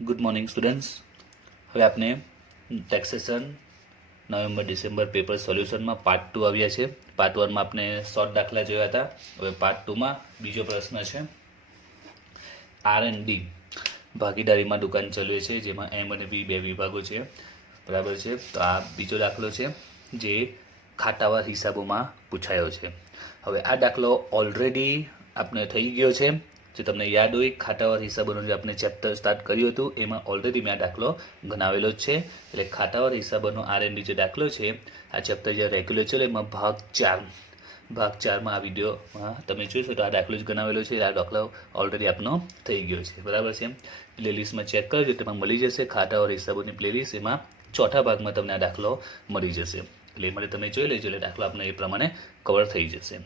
Good morning students. હવે આપણે taxation November December paper સોલ્યુશનમાં પાર્ટ 2 આવ્યા છે. પાર્ટ 1માં આપણે શોર્ટ દાખલા જોયા હતા. હવે પાર્ટ 2માં બીજો પ્રશ્ન છે R&D ભાગીદારીમાં દુકાન ચલાવે છે, જેમાં એમ અને બી બે વિભાગો છે, બરાબર છે. તો આ બીજો દાખલો છે જે ખાતાવાર હિસાબોમાં પૂછાયો છે. હવે આ દાખલો ઓલરેડી આપણે થઈ ગયો છે. જે તમને યાદ હોય, ખાતાવાર હિસાબોનું જે આપણે ચેપ્ટર સ્ટાર્ટ કર્યું હતું એમાં ઓલરેડી મેં આ દાખલો ગણાવેલો જ છે. એટલે ખાતાવાર હિસાબોનો R&D જે દાખલો છે, આ ચેપ્ટર જે રેગ્યુલર છે એમાં ભાગ 4માં આ વિડીયોમાં તમે જોઈશો તો આ દાખલો જ ગણાવેલો છે. આ દાખલો ઓલરેડી આપનો થઈ ગયો છે, બરાબર છે. પ્લેલિસ્ટમાં ચેક કરજો, તેમાં મળી જશે ખાતાવાર હિસાબોની પ્લેલિસ્ટ. એમાં ચોથા ભાગમાં તમને આ દાખલો મળી જશે. એટલે એ માટે તમે જોઈ લેજો, એટલે દાખલો આપણે એ પ્રમાણે કવર થઈ જશે.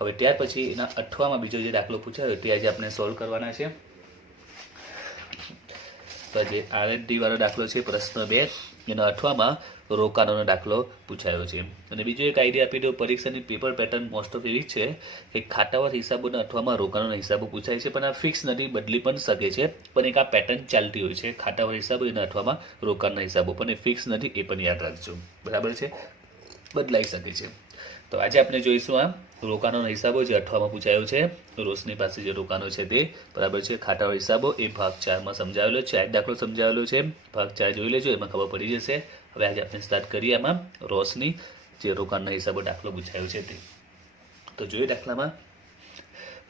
હવે ત્યાર પછી એના 8માં બીજો જે દાખલો પૂછાયો તે આજે આપણે સોલ્વ કરવાના છે. તો જે R&D વાળો દાખલો છે પ્રશ્ન 2, એના 8માં રોકાણોનો દાખલો પૂછાયો છે. અને બીજો એક આઈડિયા આપી દો, પરીક્ષાની પેપર પેટર્ન મોસ્ટ ઓફ એવી છે કે ખાતાવાર હિસાબોના 8માં રોકાણોના હિસાબો પૂછાય છે, પણ આ ફિક્સ નથી, બદલી પણ શકે છે. પણ એક આ પેટર્ન ચાલતી હોય છે, ખાતાવાર હિસાબો એના 8માં રોકાણના હિસાબો, પણ એ ફિક્સ નથી, એ પણ યાદ રાખજો, બરાબર છે. બદલાઈ શકે છે. તો આજે આપણે જોઈશું આ રોકાણોના હિસાબો જે 8માં પૂછાયો છે. રોશની પાસે જે રોકાણો છે તે, બરાબર છે. ખાતાવાર હિસાબો એ ભાગ 4માં સમજાવેલો છે. આ દાખલો સમજાવેલો છે, ભાગ 4 જોઈ લેજો, એમાં ખબર પડી જશે. હવે આજે આપણે સ્ટાર્ટ કરીએ આમાં રોશની જે રોકાણના હિસાબો દાખલો પૂછાયો છે તે. તો જોઈએ દાખલામાં,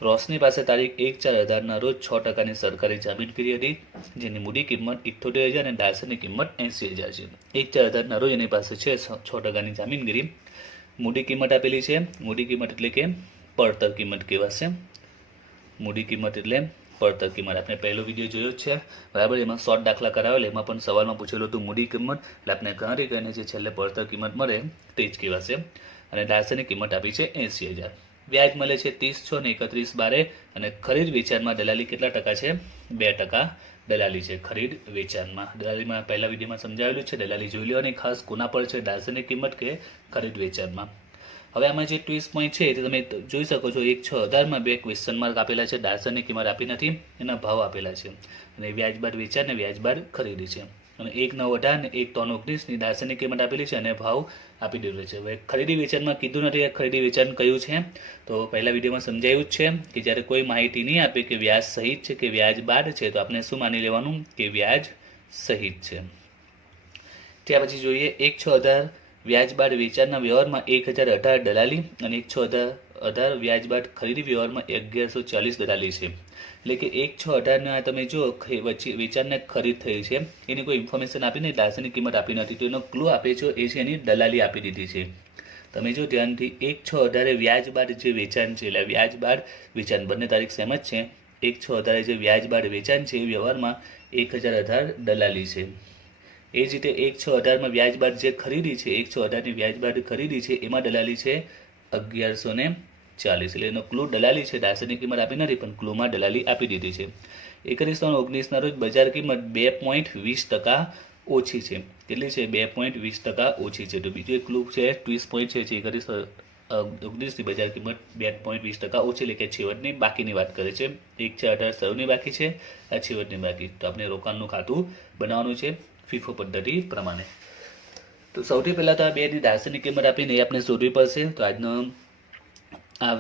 રોશની પાસે તારીખ 1/4/2018 રોજ 6% સરકારી જામીનગીરી હતી, જેની મૂડી કિંમત 78,000 અને દાસની કિંમત 80,000 છે. 1/4/2018 રોજ એની પાસે છે 6% જામીનગીરી. મૂડી કિંમત આપેલી છે. મૂડી કિંમત એટલે કે પડતર કિંમત કહેવાશે. મૂડી કિંમત એટલે પડતર કિંમત આપણે પહેલો વિડીયો જોયો જ છે, બરાબર. એમાં શોર્ટ દાખલા કરાવેલ, એમાં પણ સવાલમાં પૂછેલું હતું મૂડી કિંમત, એટલે આપણે ગણતરી કરીને જે છેલ્લે પડતર કિંમત મળે તે જ કહેવાશે. અને દાસની કિંમત આપી છે 80,000. વ્યાજ મળે છે 30 અને 31/12. અને ખરીદ વેચાણમાં દલાલી કેટલા ટકા છે? 2% દલાલી છે ખરીદ વેચાણમાં. દલાલીમાં પહેલા વિડીયોમાં સમજાવેલું છે, દલાલી જોઈ લેવાની ખાસ, કોના પર છે, દાસની કિંમત કે ખરીદ વેચાણમાં. હવે આમાં જે 20 પોઈન્ટ છે તે તમે જોઈ શકો છો. 1/6/18માં 2 ક્વેશ્ચન માર્ક આપેલા છે, દાસની કિંમત આપી નથી, એના ભાવ આપેલા છે. અને વ્યાજ બાદ વેચાણ ને વ્યાજ બાદ ખરીદી છે. અને 1/9/18 અને 1/3/19ની દાસની કિંમત આપેલી છે અને ભાવ આપી દીધો છે. હવે ખરીદી વેચાણમાં કીધું નથી કે ખરીદી વેચાણ કયું છે, તો પહેલા વિડીયોમાં સમજાયું જ છે કે જ્યારે કોઈ માહિતી નહીં આપે કે વ્યાજ સહિત છે કે વ્યાજ બાદ છે, તો આપણે શું માની લેવાનું કે વ્યાજ સહિત છે. ત્યાર પછી જોઈએ 1/6/18 વ્યાજ બાદ વેચાણના વ્યવહારમાં 1,018 દલાલી અને 1/6/18 વ્યાજ બાદ ખરીદી વ્યવહારમાં 1,140 દલાલી છે. એટલે કે 1/6/18 તમે જો વેચાણને ખરીદ થઈ છે, એની કોઈ ઇન્ફોર્મેશન આપી નહીં, દાસની કિંમત આપી નથી, તો એનો ક્લુ આપે છે એ છે એની દલાલી આપી દીધી છે. તમે જો ધ્યાનથી 1/6/18 વ્યાજ બાદ જે વેચાણ છે, એટલે વ્યાજ બાદ વેચાણ બંને તારીખ સેમ જ છે. 1/6/18 જે વ્યાજ બાદ વેચાણ છે એ વ્યવહારમાં 1,018 દલાલી છે. એ જ રીતે 1/6/18માં વ્યાજ બાદ જે ખરીદી છે, 1/6/18ની વ્યાજ બાદ ખરીદી છે, એમાં દલાલી છે 1,140. એટલે એનો ક્લુ દલાલી છે, દાસની કિંમત આપી નથી, પણ ક્લુમાં દલાલી આપી દીધી છે. 31/19ના રોજ બજાર કિંમત 2.20% ઓછી છે. કેટલી છે? 2.20% ઓછી છે. તો બીજો એક ક્લુ છે, 20 પોઈન્ટ છે, 31/19ની બજાર કિંમત 2.20% ઓછી, એટલે કે છેવટની બાકીની વાત કરે છે. 1/6/18 શરૂની બાકી છે, આ છેવટની બાકી. તો આપણે રોકાણનું ખાતું બનાવવાનું છે FIFO પદ્ધતિ પ્રમાણે. તો સૌથી પહેલાં તો આ બેની દાસની કિંમત આપીને એ આપણે શોધવી પડશે. તો આજનો આ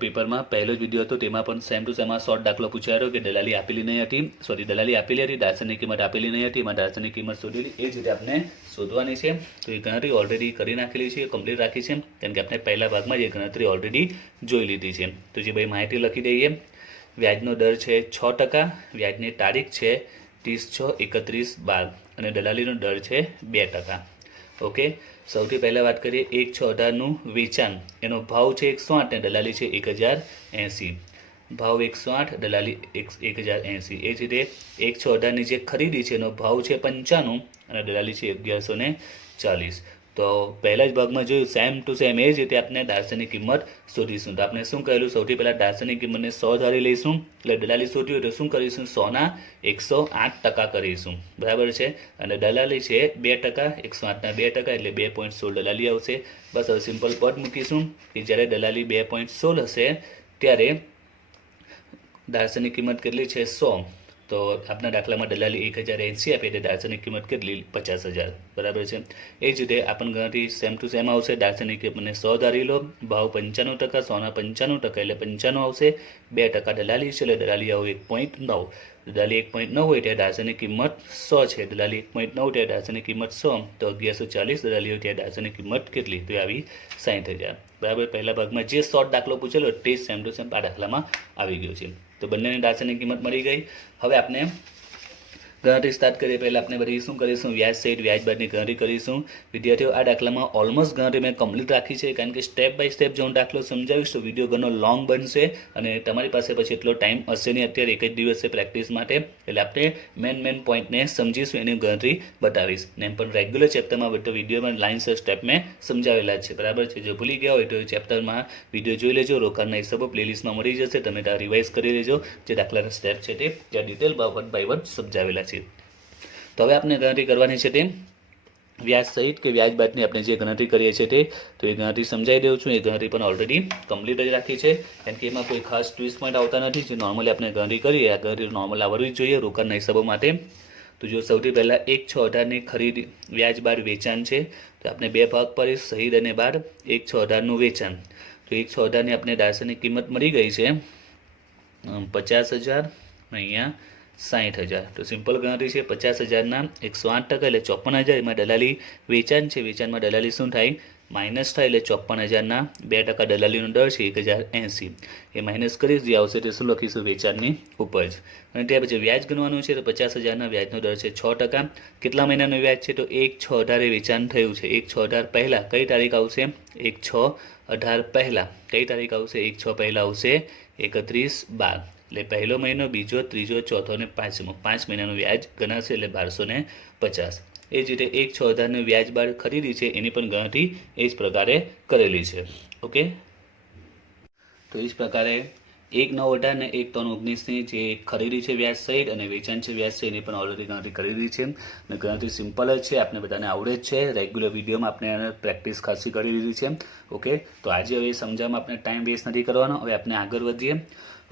પેપરમાં પહેલો જ વિડીયો હતો, તેમાં પણ સેમ ટુ સેમ આ શોર્ટ દાખલો પૂછાયો કે દલાલી આપેલી નહીં હતી, દલાલી આપેલી હતી, દાસની કિંમત આપેલી નહીં હતી, એમાં દાસની કિંમત શોધેલી, એ જ રીતે આપણે શોધવાની છે. તો એ ગણતરી ઓલરેડી કરી નાખેલી છે, કમ્પ્લીટ રાખી છે, કેમ કે આપણે પહેલા ભાગમાં જ એ ગણતરી ઓલરેડી જોઈ લીધી છે. તો જે ભાઈ માહિતી લખી દઈએ, વ્યાજનો દર છે 6%, વ્યાજની તારીખ છે 30/6/31/12 અને દલાલીનો દર છે 2%. ઓકે, સૌથી પહેલાં વાત કરીએ 1/6/18નું વેચાણ, એનો ભાવ છે 108 અને દલાલી છે 1,080. ભાવ 108, દલાલી 1,080. એ જ રીતે 1/6/18ની જે ખરીદી છે એનો ભાવ છે 95 અને દલાલી છે 1,140. તો પહેલા જ ભાગમાં જોયું સેમ ટુ સેમ એ જ રીતે આપણે દાસની કિંમત શોધીશું. તો આપણે શું કહેલું, સૌથી પહેલાં દાસની કિંમતને 100 ધારી લઈશું, એટલે દલાલી શોધ્યું તો શું કરીશું, 100ના 108% કરીશું, બરાબર છે. અને દલાલી છે 2%, 108ના 2%, એટલે 2.16 દલાલી આવશે. બસ હવે સિમ્પલ પદ મૂકીશું કે જ્યારે દલાલી 2.16 હશે ત્યારે દાસની કિંમત કેટલી છે 100, તો આપણા દાખલામાં દલાલી 1080 આપી એટલે દાર્શનિક કિંમત કેટલી 50,000 બરાબર છે। એ જ રીતે આપણને ગણતરી સેમ ટુ સેમ આવશે। દાર્શનિક કિંમતને 100 ધારી લો, ભાવ 95%, 100ના 95% એટલે 95 આવશે। 2% દલાલી છે એટલે દલાલી આવું 1.9, દલાલી 1.9 હોય ત્યારે દાર્શનિક કિંમત 100 છે, દલાલી 1.9 ત્યારે દાર્શનિક કિંમત 100 તો 1140 દલાલી હોય ત્યારે દાર્શનિક કિંમત કેટલી તો આવી 60,000 બરાબર। પહેલા ભાગમાં જે શોર્ટ દાખલો પૂછેલો તે સેમ ટુ સેમ આ દાખલામાં આવી ગયો છે। તો બંનેની દાર્શનિક કિંમત મળી ગઈ। હવે આપણે ગણતરી સ્ટાર્ટ કરીએ પહેલાં આપણે બધી શું કરીશું, વ્યાજ સહિત વ્યાજ બાદની ગણતરી કરીશું। વિદ્યાર્થીઓ આ દાખલામાં ઓલમોસ્ટ ગણતરી મેં કમ્પ્લીટ રાખી છે, કારણ કે સ્ટેપ બાય સ્ટેપ જો હું દાખલો સમજાવીશ તો વિડીયો ઘણો લોંગ બનશે અને તમારી પાસે પછી એટલો ટાઈમ હશે નહીં અત્યારે એક જ દિવસે પ્રેક્ટિસ માટે, એટલે આપણે મેન પોઈન્ટને સમજીશું, એની ગણતરી બતાવીશ ને એમ પણ રેગ્યુલર ચેપ્ટરમાં બધો વિડીયોમાં લાઇન્સર સ્ટેપ મેં સમજાવેલા છે બરાબર છે। જો ભૂલી ગયા હોય તો ચેપ્ટરમાં વિડીયો જોઈ લેજો, રોકાણના હિસાબો પ્લેલિસ્ટમાં મળી જશે, તમે ત્યાં રિવાઇઝ કરી લેજો, જે દાખલાના સ્ટેપ છે તે ત્યાં ડિટેલ વન બાય વન સમજાવેલા છે। તો હવે આપણે ગણતરી કરવાની છે તે વ્યાજ સહિત કે વ્યાજ બાદની આપણે જે ગણતરી કરીએ છીએ તે, તો એ ગણતરી સમજાવી દઉં છું। એ ગણતરી પણ ઓલરેડી કમ્પ્લીટ જ રાખી છે, કારણ કે એમાં કોઈ ખાસ ટ્વિસ્ટ પોઈન્ટ આવતા નથી, જે નોર્મલી આપણે ગણતરી કરીએ આ ગણતરી નોર્મલ આવડવી જ જોઈએ રોકાણના હિસાબો માટે। તો જો સૌથી પહેલાં 1/6/18ની ખરીદી વ્યાજ બાદ વેચાણ છે, તો આપણે બે ભાગ પાડીશ, શહીદ અને બાદ 1/6/18નું વેચાણ। તો 1/6/18ની આપણે દાર્શનિક કિંમત મળી ગઈ છે 50,000, અહીંયા 60,000। તો સિમ્પલ ગણતરી છે, 50,000ના 108% એટલે 54,000, એમાં દલાલી વેચાણ છે, વેચાણમાં દલાલી શું થાય માઇનસ થાય, એટલે 54,000ના 2% દલાલીનો દર છે 1,080, એ માઇનસ કરી જે આવશે તે શું લખીશું વેચાણની ઉપજ। અને ત્યાર પછી વ્યાજ ગણવાનું છે, તો 50,000ના વ્યાજનો દર છે 6%। કેટલા મહિનાનું વ્યાજ છે તો 1/6/18 વેચાણ થયું છે, 1/6/18 પહેલાં કઈ તારીખ આવશે 1/6/18 પહેલાં કઈ તારીખ આવશે 1/6 પહેલાં આવશે 31/12, એટલે પહેલો મહિનો, બીજો, ત્રીજો, ચોથો અને પાંચમો, 5 મહિનાનું વ્યાજ ગણાશે એટલે 1250। એ જ રીતે 1/6/18નું વ્યાજ બાદ ખરીદી છે એની પણ ગણતરી એ જ પ્રકારે કરેલી છે ઓકે। તો એ જ પ્રકારે 1/9/18 ને 1/3/19ની જે ખરીદી છે વ્યાજ સહિત અને વેચાણ છે વ્યાજ સહિત એની પણ ઓલરેડી ગણતરી કરેલી છે, અને ગણતરી સિમ્પલ જ છે, આપણે બધાને આવડે જ છે, રેગ્યુલર વિડીયોમાં આપણે પ્રેક્ટિસ ખાસી કરી દીધી છે ઓકે। તો આજે હવે સમજાવવામાં આપણે ટાઈમ વેસ્ટ નથી કરવાનો, હવે આપણે આગળ વધીએ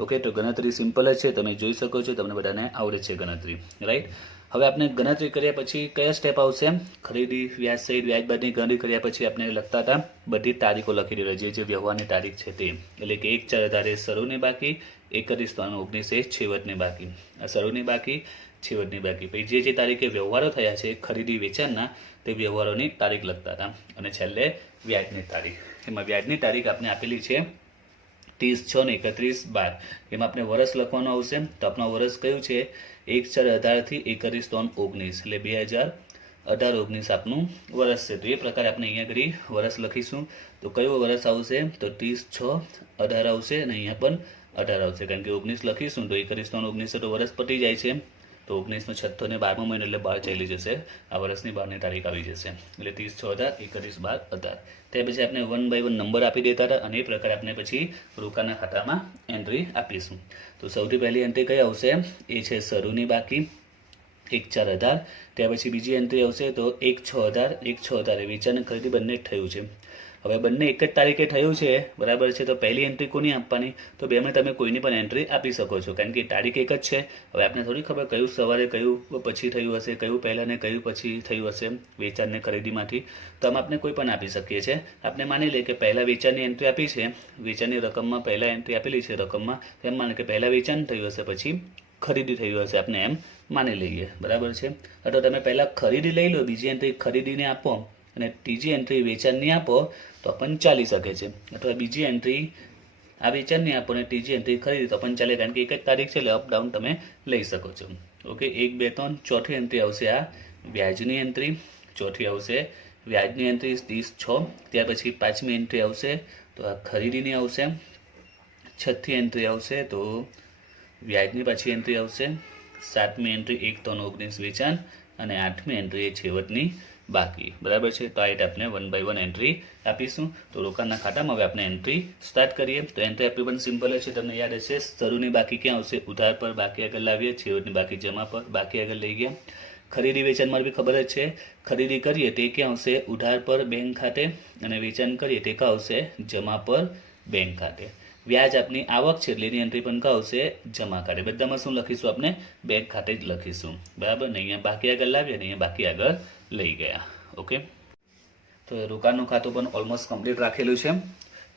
ઓકે। તો ગણતરી સિમ્પલ જ છે, તમે જોઈ શકો છો, તમને બધાને આવડે છે ગણતરી રાઈટ। હવે આપણે ગણતરી કર્યા પછી કયા સ્ટેપ આવશે, ખરીદી વ્યાજ સહિત વ્યાજ બાદની ગણતરી કર્યા પછી આપણે લખતા હતા બધી તારીખો લખી દેલો, જે વ્યવહારની તારીખ છે તે, એટલે કે 1/4/18 શરૂની બાકી, 31/19 છેવટની બાકી, આ શરૂની બાકી છેવટની બાકી, પછી જે તારીખે વ્યવહારો થયા છે ખરીદી વેચાણના તે વ્યવહારોની તારીખ લખતા હતા, અને છેલ્લે વ્યાજની તારીખ, એમાં વ્યાજની તારીખ આપણે આપેલી છે 30/6 ને 31/12, એમાં આપણે વર્ષ લખવાનું આવશે, તો આપણું વર્ષ કયું છે 1/4/18થી 31/3/19, એટલે 2018-19 આપનું વર્ષ છે। તો એ પ્રકારે આપણે અહીંયા કરી વર્ષ લખીશું, તો કયું વર્ષ આવશે તો 30/6/18 આવશે, અને અહીંયા પણ 18 આવશે, કારણ કે 19 લખીશું તો 31/3/19 તો વર્ષ પતી જાય છે, તો 19નો 6 ને 12મો મહિનો એટલે 12 ચાલી જશે, આ વર્ષની 12ની તારીખ આવી જશે, એટલે 30/6/18, 31/12/18। ત્યાર પછી આપણે 1 બાય 1 નંબર આપી દેતા હતા, અને એ પ્રકારે આપણે પછી રોકાણના ખાતામાં એન્ટ્રી આપીશું। તો સૌથી પહેલી એન્ટ્રી કઈ આવશે, એ છે શરૂની બાકી 1/4/18, ત્યાર પછી બીજી એન્ટ્રી આવશે તો 1/6/18 વેચાણ ખરીદી બંને થયું છે। હવે બંને એક જ તારીખે થયું છે બરાબર છે, તો પહેલી એન્ટ્રી કોની આપવાની, તો બેમાં તમે કોઈની પણ એન્ટ્રી આપી શકો છો, કારણ કે તારીખ એક જ છે। હવે આપણે થોડી ખબર કયું સવારે કયું પછી થયું હશે, કયું પહેલાં ને કયું પછી થયું હશે વેચાણ ને ખરીદીમાંથી, તો આમાં આપણે કોઈ પણ આપી શકીએ છીએ। આપણે માની લઈએ કે પહેલાં વેચાણની એન્ટ્રી આપી છે, વેચાણની રકમમાં પહેલાં એન્ટ્રી આપેલી છે રકમમાં, એમ માને કે પહેલાં વેચાણ થયું હશે પછી ખરીદી થયું હશે, આપણે એમ માની લઈએ બરાબર છે। અથવા તમે પહેલાં ખરીદી લઈ લો, બીજી એન્ટ્રી ખરીદીને આપો અને ત્રીજી એન્ટ્રી વેચાણની આપો તો પણ ચાલી શકે છે, અથવા બીજી એન્ટ્રી આ વેચાણની આપો અને ત્રીજી એન્ટ્રી ખરીદી તો પણ ચાલે, કારણ કે એક જ તારીખ છે એટલે અપ ડાઉન તમે લઈ શકો છો ઓકે। 1, 2, 3 ચોથી એન્ટ્રી આવશે આ વ્યાજની એન્ટ્રી, ચોથી આવશે વ્યાજની એન્ટ્રી 30/6, ત્યાર પછી પાંચમી એન્ટ્રી આવશે તો આ ખરીદીની આવશે, છઠ્ઠી એન્ટ્રી આવશે તો વ્યાજની પાછી એન્ટ્રી આવશે, સાતમી એન્ટ્રી 1/3/19 વેચાણ, અને આઠમી એન્ટ્રી એ છેવટની બાકી બરાબર છે। તો આ રીતે આપણે 1 બાય 1 એન્ટ્રી આપીશું। તો રોકાણના ખાતામાં હવે આપણે એન્ટ્રી સ્ટાર્ટ કરીએ, તો એન્ટ્રી આપવી પણ સિમ્પલ છે, તમને યાદ હશે શરૂની બાકી ક્યાં આવશે ઉધાર પર, બાકી આગળ લાવીએ, છેવટની બાકી જમા પર, બાકી આગળ લઈ ગયા। ખરીદી વેચાણમાં બી ખબર જ છે, ખરીદી કરીએ તે ક્યાં આવશે ઉધાર પર બેંક ખાતે, અને વેચાણ કરીએ તે ક્યાં આવશે જમા પર બેંક ખાતે। વ્યાજ આપની આવક છે એટલે એની એન્ટ્રી પણ કા આવશે જમા ખાતે. બધામાં શું લખીશું આપણે બેંક ખાતે જ લખીશું, બરાબર ને. અહીંયા બાકી આગળ લાવ્યા ને અહીંયા બાકી આગળ લઈ ગયા. ઓકે, તો રોકાણનું ખાતું પણ ઓલમોસ્ટ કમ્પ્લીટ રાખેલું છે.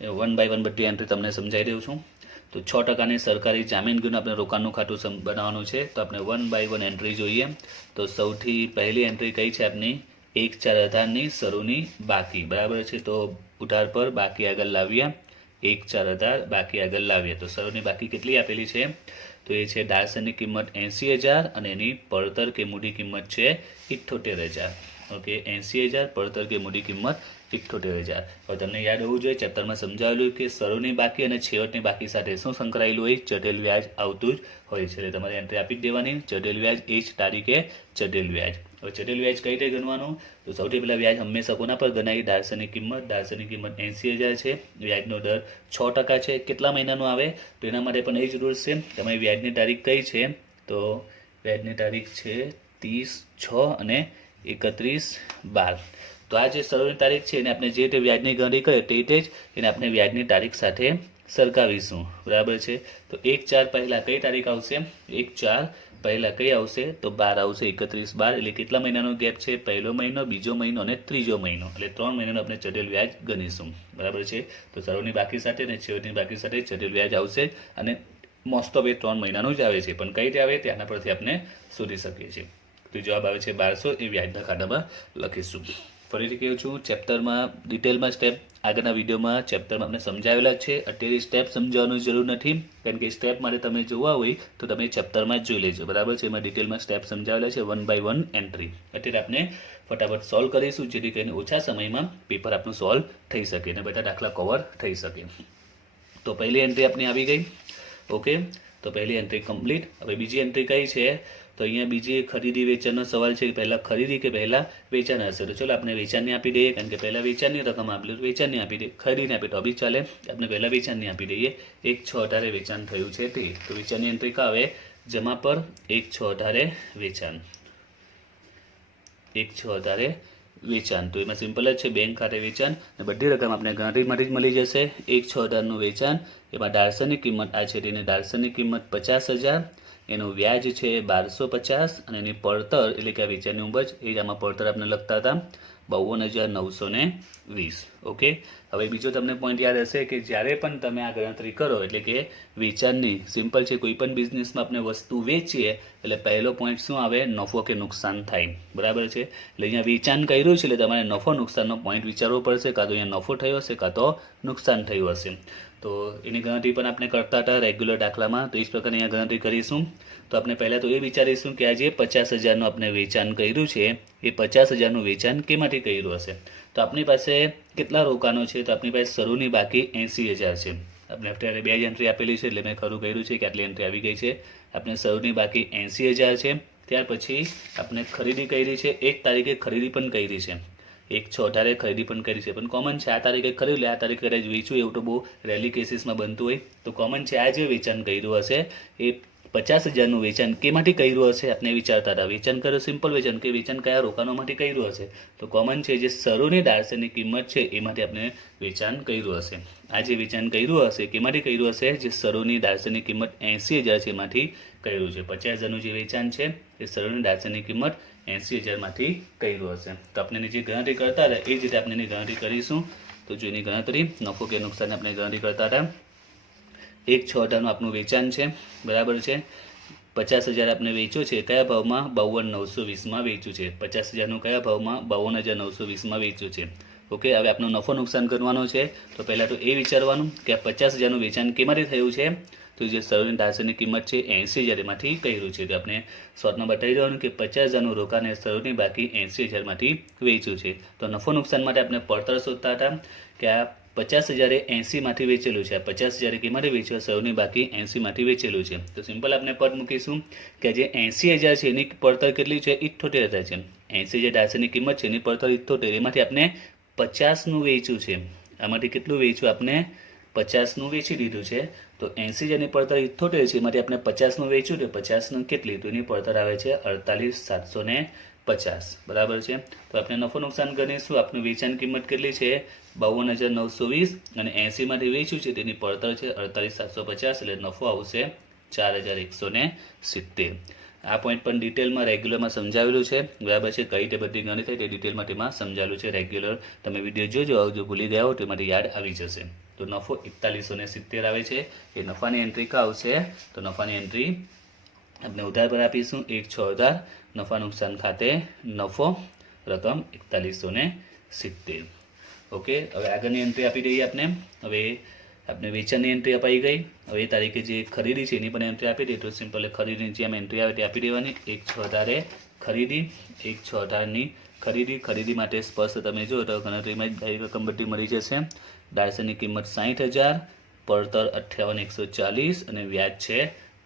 1 બાય 1 બધી એન્ટ્રી તમને સમજાવી રહ્યું છું. તો 6% સરકારી જામીનગીનું આપણે રોકાણનું ખાતું બનાવવાનું છે. તો આપણે 1 બાય 1 એન્ટ્રી જોઈએ. તો સૌથી પહેલી એન્ટ્રી કઈ છે આપની 1/4/18ની શરૂની બાકી, બરાબર છે. તો ઉધાર પર બાકી આગળ લાવ્યા 1/4/18 બાકી આગળ લાવીએ તો શરૂની બાકી કેટલી આપેલી છે? તો એ છે દાળસરની કિંમત 80,000 અને એની પડતર કે મૂડી કિંમત છે 78,000. ઓકે, 80,000 પડતર કે મૂડી કિંમત 78,000. હવે તમને યાદ હોવું જોઈએ ચેપ્ટરમાં સમજાવેલું કે શરૂની બાકી અને છેવટની બાકી સાથે શું સંકળાયેલું હોય? ચઢેલ વ્યાજ આવતું જ હોય છે. એટલે તમારે એન્ટ્રી આપી જ દેવાની, ચઢેલ વ્યાજ એ જ તારીખે ચઢેલ વ્યાજ. હવે ચઢેલ વ્યાજ કઈ રીતે ગણવાનું? તો સૌથી પહેલાં વ્યાજ હંમેશા કોના પર ગણાય? દાળસરની કિંમત. દાળસરની કિંમત 80,000 છે, વ્યાજનો દર 6% છે. કેટલા મહિનાનું આવે? તો એના માટે પણ એ જ રૂલ્સ છે. તમારી વ્યાજની તારીખ કઈ છે? તો વ્યાજની તારીખ છે 30/6 અને 31/12. તો આ જે શરૂની તારીખ છે એને આપણે જે રીતે વ્યાજની ગણતરી કરીએ તે રીતે જ એને આપણે વ્યાજની તારીખ સાથે સરખાવીશું, બરાબર છે. તો 1/4 પહેલાં કઈ તારીખ આવશે? 1/4 પહેલાં કઈ આવશે? તો 12 આવશે, 31/12. એટલે કેટલા મહિનાનો ગેપ છે? પહેલો મહિનો, બીજો મહિનો અને ત્રીજો મહિનો. એટલે 3 મહિનાનું આપણે ચઢેલ વ્યાજ ગણીશું, બરાબર છે. તો શરૂની બાકી સાથે અને છેવટની બાકી સાથે ચઢેલ વ્યાજ આવશે અને મોસ્ટ ઓફ એ 3 મહિનાનું જ આવે છે. પણ કઈ રીતે આવે તેના પરથી આપણે શોધી શકીએ છીએ. તો જવાબ આવે છે 1200. એ વ્યાજના ખાતામાં લખીશું. ફરીથી કહું છું, ચેપ્ટરમાં ડિટેલમાં સ્ટેપ આગળના વિડીયોમાં ચેપ્ટરમાં આપણે સમજાવેલા છે. અત્યારે સ્ટેપ સમજાવવાની જરૂર નથી, કારણ કે સ્ટેપ માટે તમે જોવા હોય તો તમે ચેપ્ટરમાં જ જોઈ લેજો, બરાબર છે. એમાં ડિટેલમાં સ્ટેપ સમજાવેલા છે 1 બાય 1 એન્ટ્રી. અત્યારે આપણે ફટાફટ સોલ્વ કરીશું જેથી કરીને ઓછા સમયમાં પેપર આપણું સોલ્વ થઈ શકે અને બધા દાખલા કવર થઈ શકે. તો પહેલી એન્ટ્રી આપણી આવી ગઈ. ઓકે, તો પહેલી એન્ટ્રી કમ્પ્લીટ. હવે બીજી એન્ટ્રી કઈ છે? તો અહીંયા બીજી ખરીદી વેચાણનો સવાલ છે કે પહેલાં ખરીદી કે પહેલાં વેચાણ હશે. તો ચલો આપણે વેચાણની આપી દઈએ, કારણ કે પહેલાં વેચાણની રકમ આપેલું વેચાણની આપી દઈએ. ખરીદીને આપી તો બી ચાલે, આપણે પહેલાં વેચાણની આપી દઈએ. 1/6/18 વેચાણ થયું છે તે. તો વેચાણની એન્ટ્રી કા આવે? જમા પર 1/6/18 વેચાણ, 1/6/18 વેચાણ. તો એમાં સિમ્પલ જ છે, બેંક ખાતે વેચાણ અને બધી રકમ આપણે ગણતરીમાંથી જ મળી જશે. 1/6/18નું વેચાણ, એમાં દાળસરની કિંમત આ છે તેની દાળસરની કિંમત 50,000, એનું વ્યાજ છે 1250 અને એની પડતર એટલે કે આ વેચાણની ઉપજ એ જ આમાં પડતર આપણે લખતા હતા 52,920. ઓકે, હવે બીજો તમને પોઈન્ટ યાદ હશે કે જ્યારે પણ તમે આ ગણતરી કરો એટલે કે વેચાણની, સિમ્પલ છે, કોઈ પણ બિઝનેસમાં આપણે વસ્તુ વેચીએ એટલે પહેલો પોઈન્ટ શું આવે? નફો કે નુકસાન થાય, બરાબર છે. એટલે અહીંયા વેચાણ કર્યું છે એટલે તમારે નફો નુકસાનનો પોઈન્ટ વિચારવો પડશે. કાં તો અહીંયા નફો થયો હશે કાં તો નુકસાન થયું હશે. તો એની ગણતરી પણ આપણે કરતા હતા રેગ્યુલર દાખલામાં. તો એ જ પ્રકારે અહીંયા ગણતરી કરીશું. તો આપણે પહેલાં તો એ વિચારીશું કે આ જે 50,000નું આપણે વેચાણ કર્યું છે એ 50,000નું વેચાણ કેમાંથી કર્યું હશે? તો આપણી પાસે કેટલા રોકાણો છે? તો આપણી પાસે શરૂની બાકી 80,000 છે. આપણે અત્યારે 2 એન્ટ્રી આપેલી છે એટલે મેં ખરું કર્યું છે કે આટલી એન્ટ્રી આવી ગઈ છે. આપણે શરૂની બાકી 80,000 છે. ત્યાર પછી આપણે ખરીદી કરી છે, 1 તારીખે ખરીદી પણ કરી છે, 1/6/18 ખરીદી પણ કરી છે. પણ કોમન છે આ તારીખે ખરીદ લે, આ તારીખે કદાચ વેચવું, એવું તો બહુ રેલી કેસીસમાં બનતું હોય. તો કોમન છે આ જે વેચાણ કર્યું હશે એ 50,000નું વેચાણ કેમાંથી કર્યું હશે? આપણે વિચારતા હતા વેચાણ કર્યું, સિમ્પલ વેચાણ કે વેચાણ કયા રોકાણોમાંથી કર્યું હશે? તો કોમન છે જે શરૂની દાળસરની કિંમત છે એમાંથી આપણે વેચાણ કર્યું હશે. આ જે વેચાણ કર્યું હશે કેમાંથી કર્યું હશે? જે શરૂની દાળસરની કિંમત 80,000 છે એમાંથી કર્યું છે. 50,000નું જે વેચાણ છે એ શરૂની દાળસરની કિંમત 80,000માંથી કર્યું હશે. તો આપણે જે ગણતરી કરતા હતા એ જ રીતે આપણે એની ગણતરી કરીશું. તો જો એની ગણતરી નફો કે નુકસાન આપણે ગણતરી કરતા હતા. 1/6/18નું આપણું વેચાણ છે, બરાબર છે. 50,000 આપણે વેચ્યું છે કયા ભાવમાં? 52,920માં વેચ્યું છે. 50,000નું કયા ભાવમાં? 52,920માં વેચ્યું છે. ઓકે, હવે આપણો નફો નુકસાન કરવાનો છે. તો પહેલાં તો એ વિચારવાનું કે આ 50,000નું વેચાણ કેમાંથી થયું છે? તો જે શરૂની દાળસરની કિંમત છે 80,000 એમાંથી કર્યું છે. તો આપણે શોર્ટમાં બતાવી દેવાનું કે 50,000નું રોકાણ એ શરૂની બાકી 80,000માંથી વેચ્યું છે. તો નફો નુકસાન માટે આપણે પડતર શોધતા હતા કે આ 50,000 એ 80માંથી વેચેલું છે. આ 50,000 કેમાંથી વેચ્યું? શરૂની બાકી 80માંથી વેચેલું છે. તો સિમ્પલ આપણે પદ મૂકીશું કે જે 80,000 છે એની પડતર કેટલી છે? 78,000 છે. 80,000 દાળસરની કિંમત છે એની પડતર 78, એમાંથી આપણે 50નું વેચ્યું છે. આમાંથી કેટલું વેચ્યું? આપણે 50નું વેચી દીધું છે, તો 80,000ની પડતર 78 છે, એમાંથી આપણે 50નું વેચ્યું તો 50નું કેટલી, તો એની પડતર આવે છે 48,750. બરાબર છે. તો આપણે નફો નુકસાન ગણીશું. આપનું વેચાણ કિંમત કેટલી છે 52,920 અને 80માંથી વેચ્યું છે તેની પડતર છે 48,750, એટલે નફો આવશે 4,170. આ પોઈન્ટ પણ ડિટેલમાં રેગ્યુલરમાં સમજાવેલું છે. બરાબર છે. કઈ રીતે બધી ગણતરી થાય તે ડિટેલમાં તેમાં સમજાવેલું છે. રેગ્યુલર તમે વિડીયો જોજો, જો ભૂલી ગયા હો તો એમાંથી યાદ આવી જશે. તો નફો 4170 આવે છે. એ નફાની એન્ટ્રી કા આવશે, તો નફાની એન્ટ્રી આપણે ઉધાર પર આપીશું 1/6/1800, નફા નુકસાન ખાતે નફો, રકમ 4170. ઓકે, હવે આગળની એન્ટ્રી આપી દઈએ આપણે. હવે આપણે વેચાણની એન્ટ્રી અપાઈ ગઈ. હવે એ તારીખે જે ખરીદી છે એની પણ એન્ટ્રી આપી દઈએ. તો સિમ્પલ ખરીદીની જેમ એન્ટ્રી આવે તે આપી દેવાની. 1/6/1800 ખરીદી, 1/6/1800ની ખરીદી માટે સ્પષ્ટ તમે જો તો ગણતરીમાં જ રકમ બધી મળી જશે. દાળસરની કિંમત 60,000, પડતર 58,140 અને વ્યાજ છે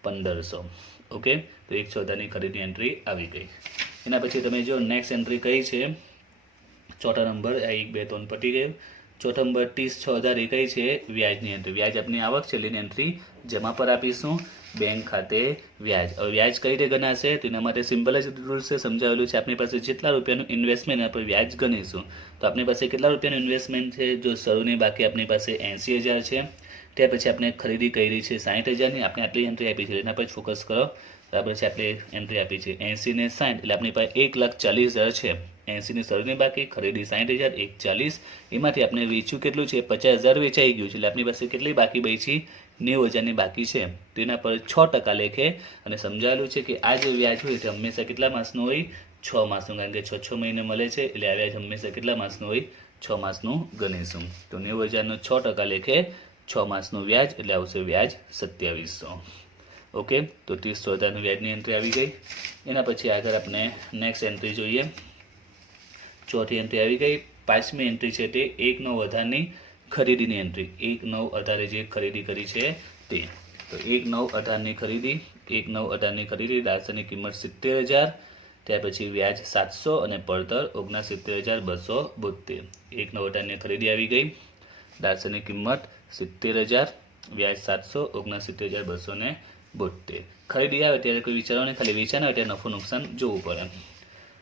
1500. ઓકે, તો 1/6/1800ની ખરીદી એન્ટ્રી આવી ગઈ. એના પછી તમે જો નેક્સ્ટ એન્ટ્રી કઈ છે, ચોથા નંબર, 1 2 3 પતી ગયું. ચોથા નંબર 30,000 એ કઈ છે, વ્યાજની એન્ટ્રી. વ્યાજ આપની આવક છે એની એન્ટ્રી જમા પર આપીશું, બેંક ખાતે વ્યાજ. હવે વ્યાજ કઈ રીતે ગણાશે, તેના માટે સિમ્પલ જ રૂલ્સ છે, સમજાવેલું છે. આપણી પાસે જેટલા રૂપિયાનું ઇન્વેસ્ટમેન્ટ એના પર વ્યાજ ગણીશું. તો આપણી પાસે કેટલા રૂપિયાનું ઇન્વેસ્ટમેન્ટ છે, જો શરૂની બાકી આપણી પાસે 80,000 છે, ત્યાર પછી આપણે ખરીદી કરી છે 60,000ની, આપણે આટલી એન્ટ્રી આપી છે, એના પર જ ફોકસ કરો. બરાબર છે. આપણે એન્ટ્રી આપી છે 80 ને 60, એટલે આપણી પાસે 1,40,000 છે. 80ની શરૂની બાકી, ખરીદી 60,000, 1,40. એમાંથી આપણે વેચ્યું કેટલું છે, 50,000 વેચાઈ ગયું છે, એટલે આપણી પાસે કેટલી બાકી બચી, 90,000ની બાકી છે. તો એના પર 6% લેખે. અને સમજાવેલું છે કે આ જે વ્યાજ હોય તે હંમેશા કેટલા માસનું હોય, 6 માસનું, કારણ કે 6 મહિને મળે છે, એટલે આ વ્યાજ હંમેશા કેટલા માસનું હોય, 6 માસનું ગણીશું. તો 90,000નો 6% લેખે 6 માસનું વ્યાજ, એટલે આવશે વ્યાજ 2700. ઓકે, તો 30,000ની વ્યાજની એન્ટ્રી આવી ગઈ. એના પછી આગળ આપણે નેક્સ્ટ એન્ટ્રી જોઈએ. ચોથી એન્ટ્રી આવી ગઈ. પાંચમી એન્ટ્રી છે તે 1/9/1800ની ખરીદીની એન્ટ્રી. 1/9/1800 જે ખરીદી કરી છે તે. તો 1/9/1800ની ખરીદી, 1/9/1800ની ખરીદી. દાળસરની કિંમત 70,000, ત્યાર પછી વ્યાજ 700 અને પડતર 69,272. 1/9/1800ની ખરીદી આવી ગઈ. દાળસરની કિંમત 70,000, વ્યાજ 700, 69,272. ખરીદી આવે ત્યારે કોઈ વિચારવાનું, ખાલી વેચાણ આવે ત્યારે નફો નુકસાન જોવું પડે.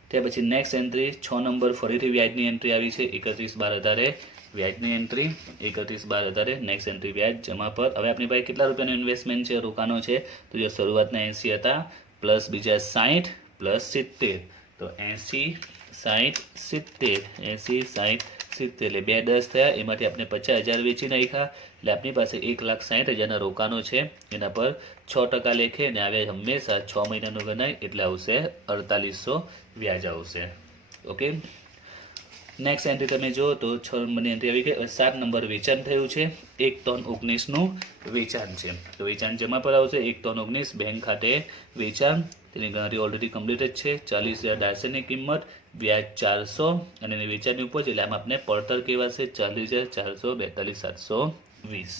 ત્યાર પછી નેક્સ્ટ એન્ટ્રી 6 નંબર, ફરીથી વ્યાજની એન્ટ્રી આવી છે 31/12/1800 વ્યાજની એન્ટ્રી. 31/12/1800 નેક્સ્ટ એન્ટ્રી વ્યાજ જમા પર. હવે આપણી પાસે કેટલા રૂપિયાનું ઇન્વેસ્ટમેન્ટ છે, રોકાણો છે, તો જો શરૂઆતના 80 હતા, પ્લસ બીજા 60 પ્લસ 70, તો 80 60 70, 80 60 70, એટલે 2 10 થયા. એમાંથી આપણે 50,000 વેચી નાખ્યા, એટલે આપણી પાસે 1,60,000ના રોકાણો છે. એના પર 6% લેખે અને આવે હંમેશા 6 મહિનાનું ગણાય, એટલે આવશે 4800 વ્યાજ આવશે. ઓકે, નેક્સ્ટ એન્ટ્રી તમે જો તો 6 નંબરની એન્ટ્રી આવી ગઈ. 7 નંબર વેચાણ થયું છે, 1,19,000નું વેચાણ છે. તો વેચાણ જમા પર આવશે 1,19,000, બેંક ખાતે વેચાણ. તેની ગણતરી ઓલરેડી કમ્પ્લીટ જ છે. 40,000 દાળસરની કિંમત, વ્યાજ 400 અને એની વેચાણની ઉપજ, એટલે આમાં આપણે પડતર કહેવાશે 40,442,720.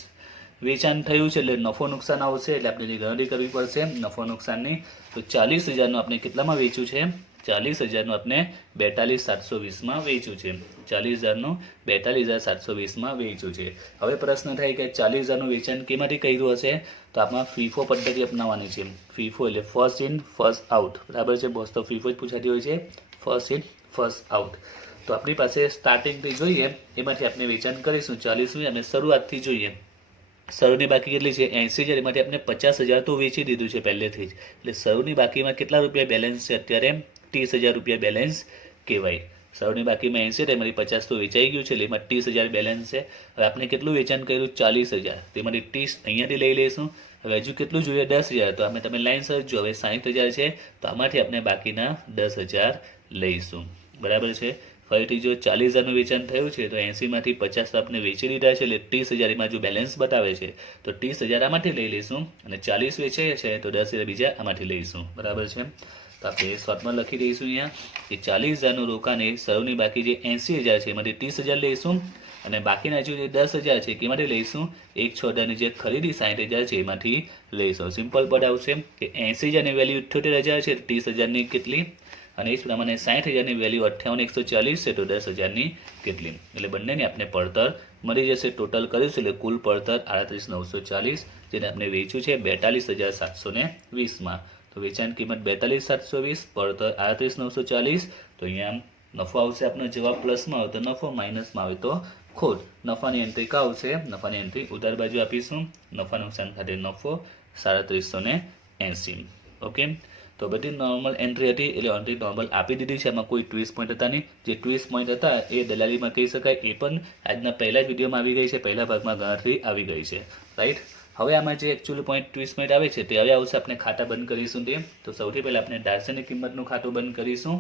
વેચાણ થયું છે એટલે નફો નુકસાન આવશે, એટલે આપણે એની ગણતરી કરવી પડશે નફો નુકસાનની. તો 40,000નું આપણે કેટલામાં વેચ્યું છે, 40,000નું આપણે 42,720માં વેચ્યું છે. 40,000નું 42,720માં વેચ્યું છે. હવે પ્રશ્ન થાય કે 40,000નું વેચાણ કેમાંથી કર્યું હશે, તો આમાં ફીફો પદ્ધતિ અપનાવવાની છે. ફીફો એટલે ફર્સ્ટ ઇન ફર્સ્ટ આઉટ. બરાબર છે. મોસ્ટ ઓફ ફીફો જ પૂછાતી હોય છે, ફર્સ્ટ ઇન ફર્સ્ટ આઉટ. તો આપણી પાસે સ્ટાર્ટિંગથી જોઈએ એમાંથી આપણે વેચાણ કરીશું 40,000 અને શરૂઆતથી જોઈએ. શરૂની બાકી કેટલી છે, 80,000, એમાંથી આપણે 50,000 તો વેચી દીધું છે પહેલેથી જ. એટલે શરૂની બાકીમાં કેટલા રૂપિયા બેલેન્સ છે અત્યારે, 30,000 રૂપિયા બેલેન્સ કહેવાય. શરૂની બાકીમાં 80, એમાંથી 50 તો વેચાઈ ગયું છે, એટલે એમાં 30,000 બેલેન્સ છે. હવે આપણે કેટલું વેચાણ કર્યું, 40,000, તેમાંથી 30 અહીંયાથી લઈ લઈશું. હવે હજુ કેટલું જોઈએ, 10,000, તો અમે તમે લાઈન સર જો, હવે 60,000 છે, તો આમાંથી આપણે બાકીના 10,000 લઈશું. બરાબર છે. ફરીથી જો 40,000નું વેચાણ થયું છે, તો 80માંથી 50 તો આપણે વેચી લીધા છે, એટલે 30,000 એમાં જો બેલેન્સ બતાવે છે, તો 30,000 આમાંથી લઈ લઈશું. અને 40 વેચાય છે, તો 10,000 બીજા આમાંથી લઈશું. બરાબર છે. તો આપણે શોર્ટમાં લખી દઈશું અહીંયા કે 40,000નું રોકાણ એ શરૂની બાકી જે 80,000 છે એમાંથી 30,000 લઈશું, અને બાકીના જે 10,000 છે એમાંથી લઈશું. 1/6/1800ની જે ખરીદી 60,000 છે એમાંથી લઈશું. સિમ્પલ પદ આવશે કે 80,000ની વેલ્યુ 78,000 છે, 30,000ની કેટલી અને એ જ પ્રમાણે 60,000ની વેલ્યુ 58,140 છે તો 10,000ની કેટલી, એટલે બંનેની આપણે પડતર મળી જશે. ટોટલ કરીશું એટલે કુલ પડતર 38,940, જેને આપણે વેચ્યું છે 42,720માં. તો વેચાણ કિંમત 42,720, પડતર 38,940. તો અહીંયા નફો આવશે આપણો જવાબ પ્લસમાં આવે તો નફો, માઇનસમાં આવે તો ખોટ. નફાની એન્ટ્રી કા આવશે, નફાની એન્ટ્રી ઉધાર બાજુ આપીશું. નફા નુકસાન ખાતે નફો 3780. ઓકે, તો બધી નોર્મલ એન્ટ્રી હતી એટલે એન્ટ્રી નોર્મલ આપી દીધી છે. એમાં કોઈ ટ્વિસ્ટ પોઈન્ટ હતા નહીં. જે ટ્વિસ્ટ પોઈન્ટ હતા એ દલાલીમાં કહી શકાય, એ પણ આજના પહેલા જ વિડીયોમાં આવી ગઈ છે, પહેલા ભાગમાં ગણતરી આવી ગઈ છે, રાઈટ. હવે આમાં જે એકચ્યુઅલી પોઈન્ટ ટ્વિસ્ટ પોઈન્ટ આવે છે તે હવે આવશે. આપણે ખાતા બંધ કરીશું તે. તો સૌથી પહેલાં આપણે દાર્શનિક કિંમતનું ખાતું બંધ કરીશું.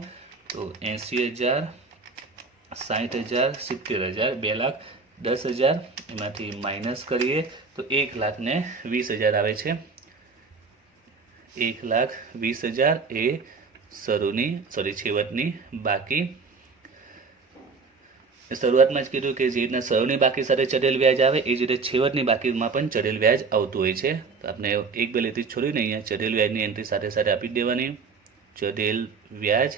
તો 80,000, 60,000, 70,000, 2,10,000, એમાંથી માઇનસ કરીએ તો 1,20,000 આવે છે. 1,20,000 એ છેવટની બાકી. શરૂઆતમાં જ કીધું કે જે રીતના શરૂની બાકી સાથે ચઢેલ વ્યાજ આવે એ જ રીતે છેવટની બાકીમાં પણ ચઢેલ વ્યાજ આવતું હોય છે. તો આપણે એક બે લીટી છોડીને અહીંયા ચઢેલ વ્યાજની એન્ટ્રી સાથે સાથે આપી દેવાની. ચઢેલ વ્યાજ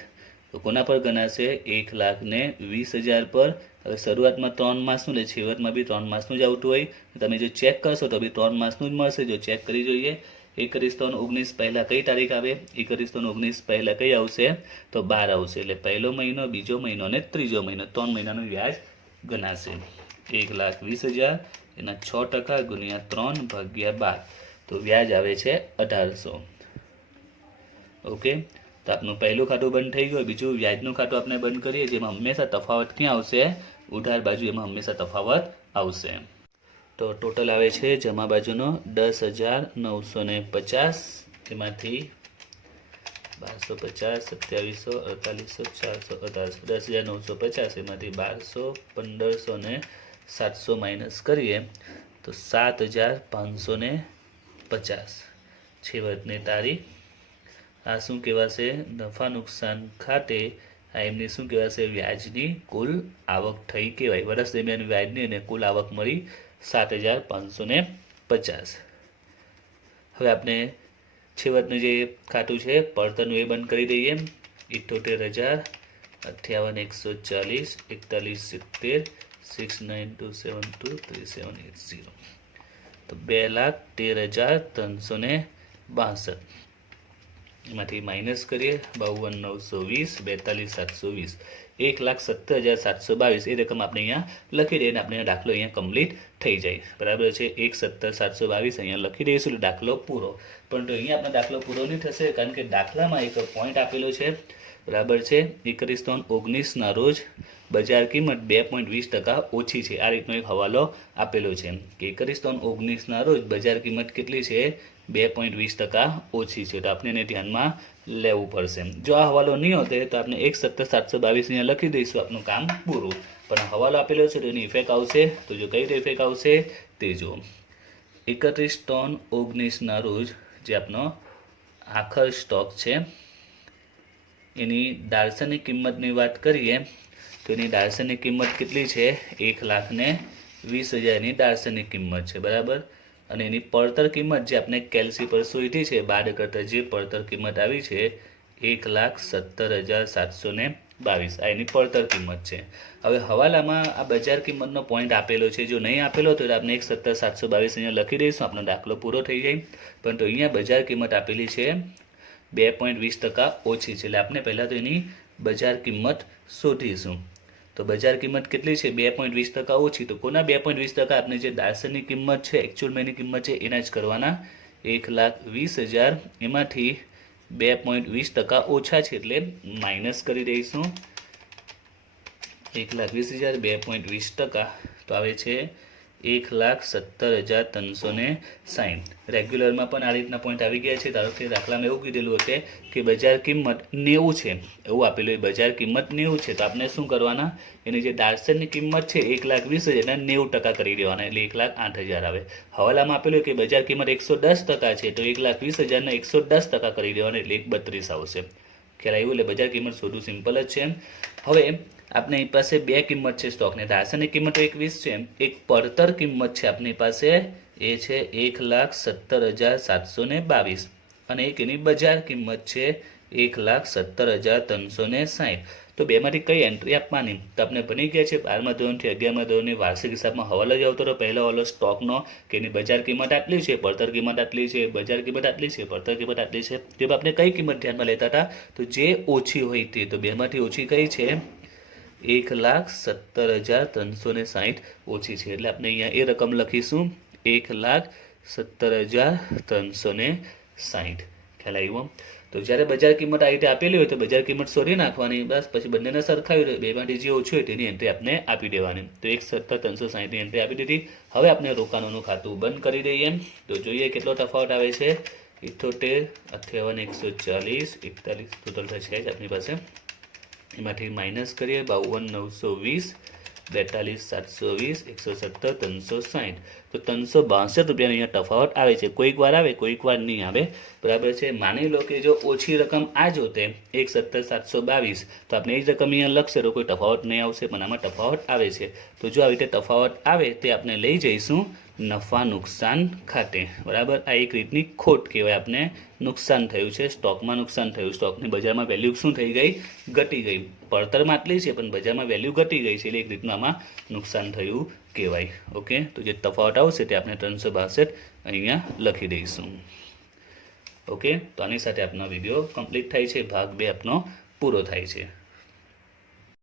તો કોના પર ગણાશે? 1,20,000 પર. હવે શરૂઆતમાં 3 માસનું એટલે છેવટમાં બી 3 માસનું જ આવતું હોય. તમે જો ચેક કરશો તો બી 3 માસનું જ મળશે. જો ચેક કરી જોઈએ 31/19 પહેલાં કઈ તારીખ આવે? 31/19 પહેલાં કઈ આવશે? તો 12 આવશે. એટલે પહેલો મહિનો, બીજો મહિનો અને ત્રીજો મહિનો 3 મહિનાનું વ્યાજ ગણાશે. 1,20,000 એના 6% ગુણ્યા 3 ભાગ્યા 12 તો વ્યાજ આવે છે 1,800. ઓકે, તો આપનું પહેલું ખાતું બંધ થઈ ગયું. બીજું વ્યાજનું ખાતું આપણે બંધ કરીએ, જેમાં હંમેશા તફાવત ક્યાં આવશે? ઉધાર બાજુ, એમાં હંમેશા તફાવત આવશે. તો ટોટલ આવે છે જમા બાજુનો 10,950, એમાંથી 1250, 2700, 4800, 400, 10,950, એમાંથી 1200, 1500 ને 700 માઇનસ કરીએ તો 7,550 છેવટની તારીખ. આ શું કહેવાશે? નફા નુકસાન ખાતે આ એમની શું કહેવાશે? વ્યાજની કુલ આવક થઈ કહેવાય. વર્ષ દરમિયાન વ્યાજની અને કુલ આવક મળી 7,550. હવે આપણે છેવટનું જે ખાતું છે પડતરનું એ બંધ કરી દઈએ. 78,000, 58,140, 41,70, 69,272, 3780. તો 2,13,362. એમાંથી માઇનસ કરીએ 52,920, 42,720, 1,70,722. એ રકમ આપણે અહીંયા લખી દઈએ અને આપણે દાખલો અહીંયા કમ્પ્લીટ થઈ જાય. બરાબર છે, 1,70,722 અહીંયા લખી દઈશું એટલે દાખલો પૂરો. પરંતુ અહીંયા આપણે દાખલો પૂરો નહીં થશે, કારણ કે દાખલામાં એક પોઈન્ટ આપેલો છે. બરાબર છે, 31/19ના રોજ બજાર કિંમત 2.20% ઓછી છે. આ રીતનો એક હવાલો આપેલો છે કે 31/19ના રોજ બજાર કિંમત કેટલી છે? 2.20% ઓછી છે. તો આપણે એને ધ્યાનમાં લેવું પડશે. જો આ હવાલો નહીં હોતે તો આપણે 1,70,722 અહીંયા લખી દઈશું, આપણું કામ પૂરું. પણ હવાલો આપેલો છે તો એની ઇફેક્ટ આવશે. તો જો કઈ રીતે ઇફેક્ટ આવશે તે જો 31/19ના રોજ જે આપણો આખર સ્ટોક છે એની દાર્શનિક કિંમતની વાત કરીએ તો એની દાર્શનિક કિંમત કેટલી છે? 1,20,000ની દાર્શનિક કિંમત છે. બરાબર, અને એની પડતર કિંમત જે આપણે કેલ્સી પર શોધી છે બાદ કરતાં જે પડતર કિંમત આવી છે 1,70,722. આ એની પડતર કિંમત છે. હવે હવાલામાં આ બજાર કિંમતનો પોઈન્ટ આપેલો છે. જો નહીં આપેલો તો આપણે 1,70,722 અહીંયા લખી દઈશું, આપણો દાખલો પૂરો થઈ જાય. પરંતુ અહીંયા બજાર કિંમત આપેલી છે 2.20% ઓછી છે. એટલે આપણે પહેલાં તો એની બજાર કિંમત શોધીશું. તો બજાર કિંમત કેટલી છે? 2.20% ઓછી. તો કોના 2.20%? આપણે જે દાર્શનિક કિંમત છે, એકચ્યુઅલમાં એની કિંમત છે એના જ કરવાના. 1,20,000 એમાંથી 2.20% ઓછા છે એટલે માઇનસ કરી દઈશું. 1,20,000 2.20% તો આવે છે 1,70,360. રેગ્યુલરમાં પણ આ રીતના પોઈન્ટ આવી ગયા છે. ધારો કે દાખલામાં એવું કીધેલું હશે કે બજાર કિંમત 90 છે, એવું આપેલું હોય બજાર કિંમત 90 છે. તો આપણે શું કરવાના? એની જે દાર્શનિક કિંમત છે 1,20,000 એના 90% કરી દેવાના એટલે 1,08,000 આવે. હવાલામાં આપેલું કે બજાર કિંમત 110% છે તો 1,20,000 ને 110% કરી દેવાના એટલે 1,32 આવશે. ખ્યાલ આવ્યું? એટલે બજાર કિંમત શોધવું સિમ્પલ જ છે. હવે આપણી પાસે બે કિંમત છે સ્ટોકની. દાર્શનિક કિંમત 21 છે, એક પડતર કિંમત છે આપણી પાસે એ છે 1,70,722 અને એક એની બજાર કિંમત છે 1,17,360. તો બેમાંથી કઈ એન્ટ્રી આપવાની? તો આપણે ભણી ગયા છે 12મા ધોરણથી 11મા ધોરણની વાર્ષિક હિસાબમાં હવાલો જ આવતો હતો. પહેલો હવાલો સ્ટોકનો કે એની બજાર કિંમત આટલી છે, પડતર કિંમત આટલી છે, બજાર કિંમત આટલી છે, પડતર કિંમત આટલી છે. તે આપણે કઈ કિંમત ધ્યાનમાં લેતા હતા? તો જે ઓછી હોય તે. તો બેમાંથી ઓછી કઈ છે? 1,17,360 ઓછી છે. એટલે આપણે અહીંયા એ રકમ લખીશું 1,17,360. ખ્યાલ આવ્યો? તો જ્યારે બજાર કિંમત આ રીતે આપેલી હોય તો બજાર કિંમત શોધી નાખવાની, બસ. પછી બંનેને સરખાવી બેમાંથી જે ઓછી હોય તેની એન્ટ્રી આપણે આપી દેવાની. તો 1,17,360ની એન્ટ્રી આપી દીધી. હવે આપણે રોકાણોનું ખાતું બંધ કરી દઈએ. તો જોઈએ કેટલો તફાવત આવે છે. 78, 58, 140, 41 ટોટલ છે જ આપણી પાસે. એમાંથી માઇનસ કરીએ 52,920, 42,720, 170, 360. તો 362 રૂપિયાનો અહીંયા તફાવત આવે છે. કોઈક વાર આવે, કોઈક વાર નહીં આવે, બરાબર છે. માની લો કે જો ઓછી રકમ આ જોતે 170,722, તો આપણે એ જ રકમ અહીંયા લખશે તો કોઈ તફાવત નહીં આવશે, પણ આમાં તફાવત આવે છે. તો જો આવી રીતે તફાવત આવે તે આપણે લઈ જઈશું નફા નુકસાન ખાતે, બરાબર. આ એક રીતની ખોટ કહેવાય. આપણે નુકસાન થયું છે, સ્ટોકમાં નુકસાન થયું, સ્ટોકની બજારમાં વેલ્યુ શું થઈ ગઈ? ઘટી ગઈ. પડતરમાં આટલી છે પણ બજારમાં વેલ્યુ ઘટી ગઈ છે, એટલે એક રીતનું આમાં નુકસાન થયું કહેવાય. ઓકે, તો જે તફાવત આવશે તે આપણે 362 અહીંયા લખી દઈશું. ઓકે, તો આની સાથે આપનો વિડીયો કમ્પ્લીટ થાય છે. ભાગ 2 આપનો પૂરો થાય છે.